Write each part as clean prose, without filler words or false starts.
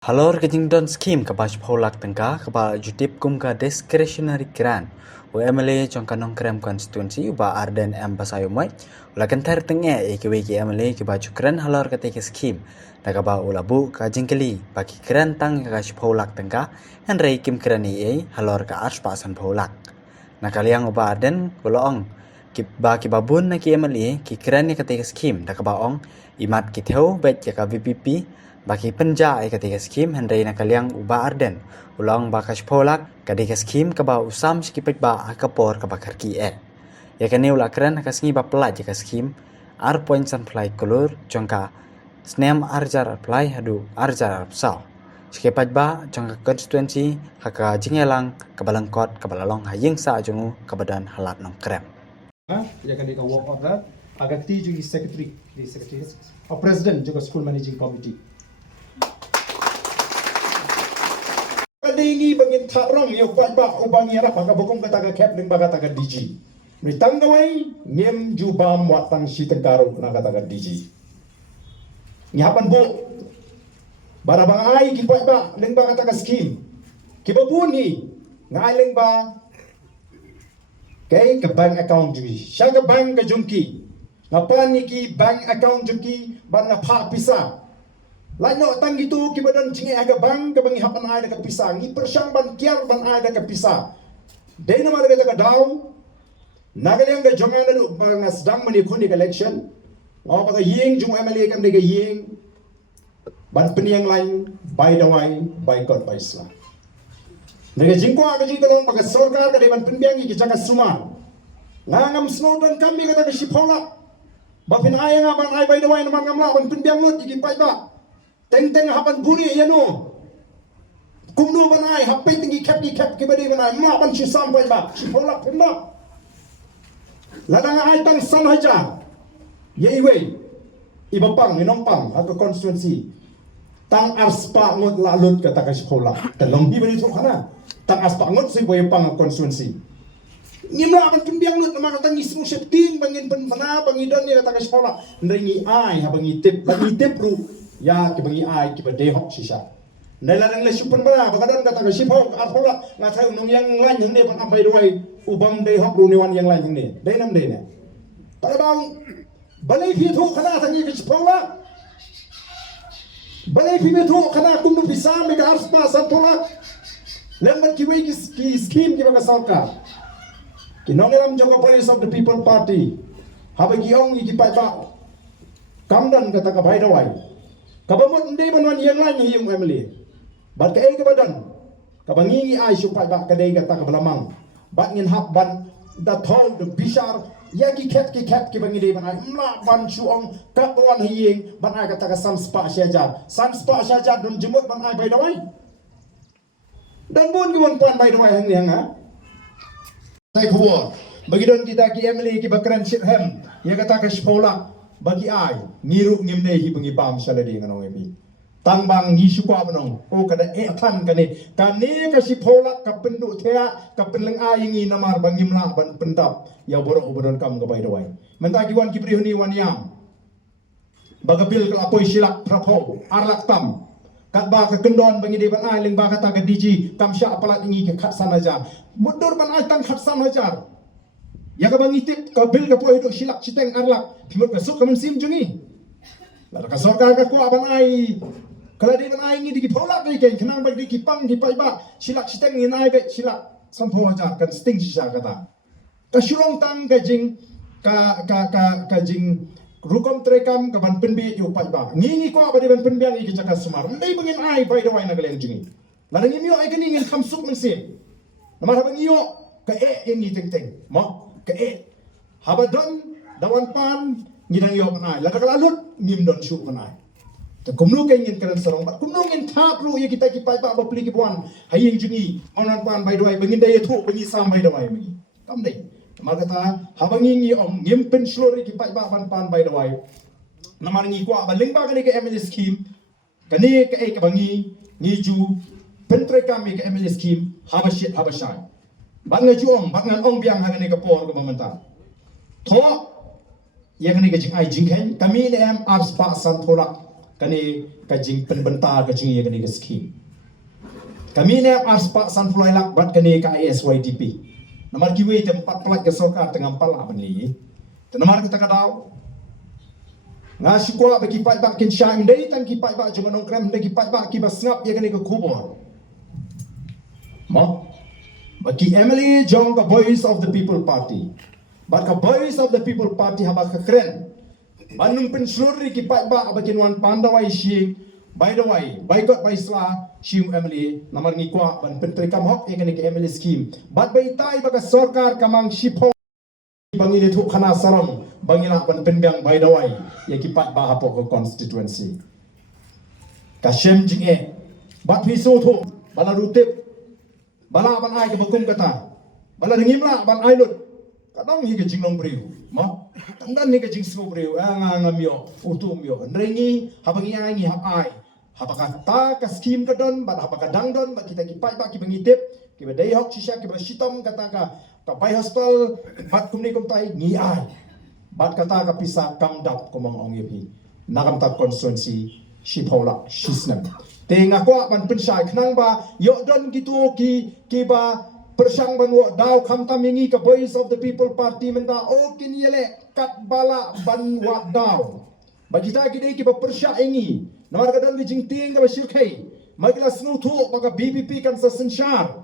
Halor kejingdon scheme kabaj pholak tengka kaba jutip kum ka discretionary grant UMLA jongkanong krem constituency uba Arden Ambasayomai ulakan ter tenge EKWK MLA kaba jukran halor ketika scheme nakaba ulabu ka jingkeli bagi kran tang ka pholak tengka henrei kim krani halor ka ars pasan pholak nakaliang uba Arden goloong ba kibabun na ki MLA ki krani ketika scheme nakaba ong imat kiteu bet ka VPP bagi penja ketika skim hendai nakaliang uba Arden ulang bakas polak ketika skim kaba usam skipet ba akapor kaba karki ya kani ulakran kasngi ba pelaj ka skim ar point san fly kolor jongka snem arjar apply hadu arjar apsal skipet ba jongka constituency haka jingelang kabalangkot kabalalong haying sa jongu kabadan halat nong krem ya kan dia work order agak ti juga secretary president juga school managing committee kadingi bangin tharong yo ba ubang yara paga bokong kata ka cap ning baga ta DG mitang gawai ngem jubam watang si tengkaro na kata ka DG nyapan bo barabang ai ki ba ning baga ta ka scheme ki babuni ngai ling ba kay ka bank account jui sya ka bank ka jungki ngapan ni ki bank account jungki ban na pha pisa lai no tang gitu ki badan jinge aga bang ka bangi hapan ai da pisang ni persyang ban kiar ban ai da pisa dei na mara da daw nagaleng ga jonga na bang sedang mani khoni election ngau ba ying jung MLA kam de ga ying ban peniang lain by the way by god by islam nega jingko aga jigalong ba sarkar ga de ban penbiang ki jaga suma ngam snowden kam mi ga da shipola ba pin ai nga ban ai by the way na ngam la ban penbiang lot ki pai ba teng hapan buri ya no kumnu banai hapai tinggi cap ki badi banai ma ban si sampai ba si pola pemba ladang ai tang san haja ye iwe ibapang minong pang atau constituency tang arspa ngot lalut kata ka si pola telong bi bani khana tang arspa ngot si boy pang constituency ngimla ban pembiang lut ma kata ngi smu setting bangin penfana bangidon ni kata ka si pola ndengi ai ha bangi tip ru ya ki bangi ai ki bade hok sisa nelarang le super bala bagadan kata ka sipho apola nga thai nong yang lan hang ne ban apai doi ubam de hok ru ni wan yang lan hang ne dei nam de ne para bang balai phi thu khana thangi ki siphola balai phi me thu khana kum nu bisa me ka arspa santola lemban ki wei ki scheme ki baga sarkar ki nongeram joga police of the people party habagi ong ki pai ba kamdan kata ka bai doi kabamot hindi man yang lain yung MLA bat ka ka badan kabangingi ay supay ba kaday ka kabalamang bat ngin hap ban da thol the bishar yaki ket ki bangi man ay mla ban suong kapawan hiying ban ay ka sam spa syajar dun jemut ban ay bay dawai dan bun giwon pan bay dawai hang ha tay khwa bagi don kita ki MLA ki bakran ship hem ya kata ka spola bagi ai ngiru ngimne hi bangi pam saladi ngano emi tangbang ni sukwa banong o kada e than kane kane ka si phola ka pendu thea ka penleng ai ngi namar bangimla ban pendap ya borok boron kam ga bai dawai menta ki wan ki prihuni wan yam bagabil ka apoi silak prapo arlak tam kat ba ka kendon bangi de ban ai leng ba kata ka DG kam sya apalat ngi ka khatsan aja mudur ban ai tang khatsan ajar ya ka bangi tip ka bil ka poi do silak citeng arlak timur ka suk kam sim jungi la ka sarkar ka ko ban ai kala di ban ai ngi di phola ke ken kenang ba di ki pang di pai ba silak citeng ni nai be silak sampho ajar kan sting sisa kata ka shurong tang ka jing ka jing rukom trekam ka ban penbe yu pai ba ngi ko ba di ban penbiang ki jaka sumar ndai bangin ai bai do ai na galeng jungi la ngi mi ai kan ngin kham suk men sim namar ba ngi yo ka ngi teng mo ke habadon dawan pan ngidang yo panai la kalalut ngim don shu panai ta kumnu ke ngin kan sarong ba kumnu ngin thap lu ye kita ki pai ba bapli ki buan haying jungi onan pan bai doi bangin dai thu bangi sam bai doi mi kam dei ma kata habangi ngi om ngim pen slori ki pai ba ban pan bai doi namar ngi kwa ba ling ba ka ni ke ML scheme kani ke ka bangi ngi ju pentre kam ke ML scheme habashai ban ngai juong ban ngan ong biang hangane ka por ka mamanta tho yang ni ka jing ai jing khen kami le am abs pa san thola kani kajing penbentar kajing ya kani ke skim. Kami ni aspak sanfulai lak bat kani ka ISYDP. Namar kiwe tempat pelak ke sokar tengah pala beli. Tenamar kita kadau. Ngasi kuat bagi pai bak kin syam dei tan ki pai bak jangan nongkrem dei ki pai bak ki basngap ya kani ke kubur. Mo bagi Emily Jong the voice of the people party. But the voice of the people party haba keren. Banung penseluri ki pai bak bagi wan pandawai shi. By the way, boycott by Islah Shim Emily namar ngi kwa ban pentri kam hok ekani ke Emily scheme. But by tai baka sarkar kamang shipo bangi le thuk khana saram bangila ban pengang by the way ya ki pat ba hapo ko constituency. Ka shem jinge bat pi so thu bala rutip bala ban ai ke bakum kata. Bala ngimla ban ai lut. Kadang hi ke jinglong briu. Ma tangdan ni ke jing smo briu ngamyo utum yo. Ndrengi habangi ai ngi hap ai. Apakah ta ka skim ka don bat apakah dang don bat kita ki pai ba ki bangitip ki ba dai hok shisha ki ba shitom kata ka pai hospital bat kumni kum tai ngi ai bat kata ka pisa kam dap ko mang ong yepi nakam ta constituency shiphola shisnam te nga kwa ban pensai khnang ba yo don gitu ki ba persang banwo daw kham ta mingi ka voice of the people party menta o kin yele kat bala ban wa daw ba kita ki dei ki ba persha ingi Namar kadang di jingting ka basir kay. Magla snutu baga BBP kan sa sensyar.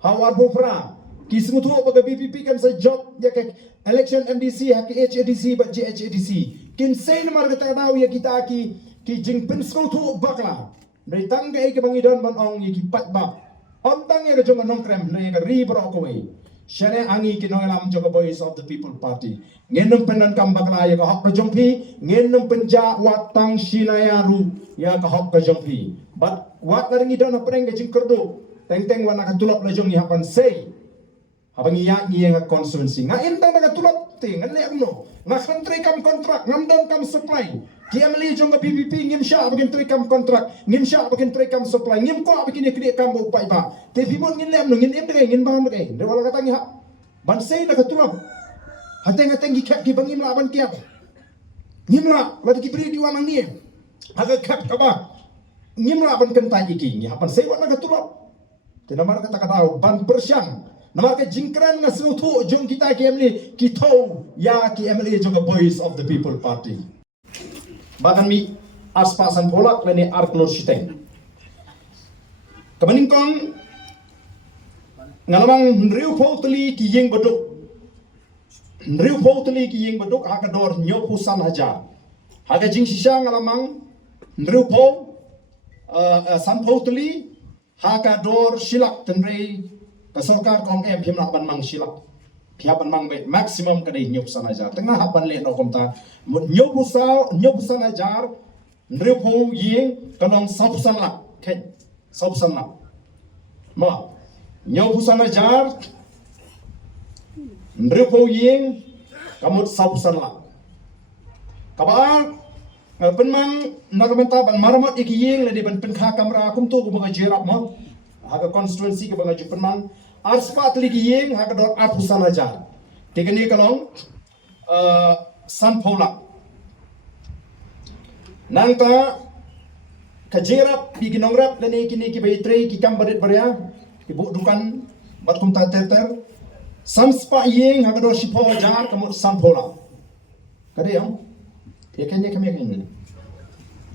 Hawar bofra. Ki snutu baga BBP kan sa job ya kay election MDC ha ki HADC ba GHADC. Kin say namar kata daw ya kita ki jingpin snutu bakla. Dari tangga ay kabangidon ban ong ki pat ba. Ontang ya ka nong krem na ya ka ribro ko way. Syane angi kinongalam joga voice of the people party. Ngenum penan kambakla ya ka hok ka jompi, ngenum penja watang sinayaru ya ka hok ka jompi. But wat laringi don na preng ka jingkerdo. Teng wana ka tulap la jong hapan say. Habang iya nga constituency. Nga intang na ka tulap te ngale no. Nga country kam kontrak, ngamdam kam supply. Kiamli jong ka PPP ngim sya bagin tri kam kontrak, ngim sya bagin tri kam supply, ngim ko bagin kri kam bo pai ba. Te pibon ngin lem no ngin em de ngin ba mo de. De wala katang ha. Ban say na ka tulap. Hateng gi kap ki bangim la ban kiap. Ngim la la ki pri ki wanang ni. Haga kap ka ba. Ngim la ban kentai ki ngi hapan say wat na ka tulap. Te namar kata kata ban persyang. Namar ka jingkran nga sutu jong kita ki emli ki tau ya ki emli jong a voice of the people party. Bahkan mi aspasan polak leni arklor siteng. Kabaningkong ngalamang nriu potli ki yeng baduk. Nriu potli ki yeng baduk haka dor nyopusan hajar. Haka jing sisa ngalamang nriu po san potli haka dor silak tenrei kasokar kong em pimnak ban mang silak. Pihapan mang bet maksimum kadai nyopusan hajar. Tengah hapan le no komta nyopusan hajar nriupo yeng kanong saupusan la ken saupusan la ma nyopusan hajar nriupo yeng kamut saupusan la kabar penmang nakamenta ban maramat iki yeng le di ban penkha kamera kum tu ko mga jerap mo haga constituency ke mga penmang arspat ligi yeng haka dor apusan hajar tekeni kalong san pola nangta kajerap biginongrap leni kini ki baitre ki kambarit barya ki bu dukan bat kum ta ter san spa yeng haka dor sipo hajar kamu san pola kade yang tekeni kami kini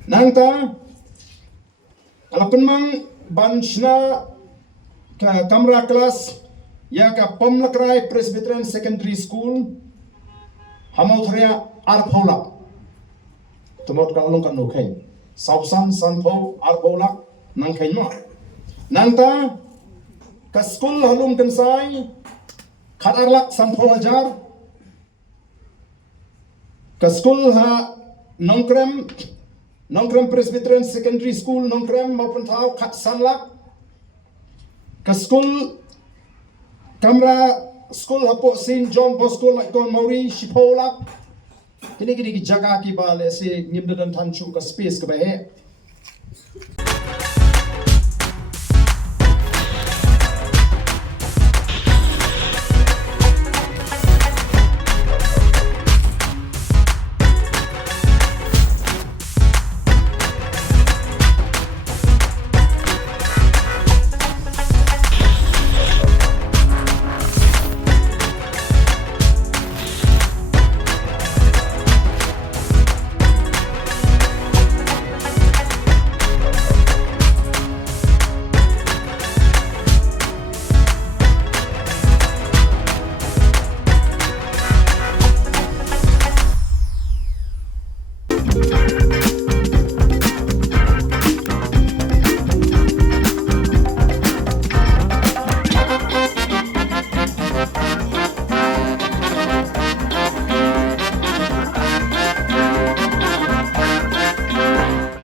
nangta alapan mang banshna ka kamera kelas ya ka Pamlakrai Presbyterian Secondary School hamauthria arphola tumot ka long kan no khain sausan sanpho arphola nang khain ma nangta ka school halum kan sai khadarlak sanpho hajar ka school ha nongkrem Presbyterian Secondary School nongkrem maupun thau khat sanlak ka school kamera school hapo St. John Bosco like kon Mauri Shipola kini ki jaga ki ba le se ngim dan than chu ka space ka ba he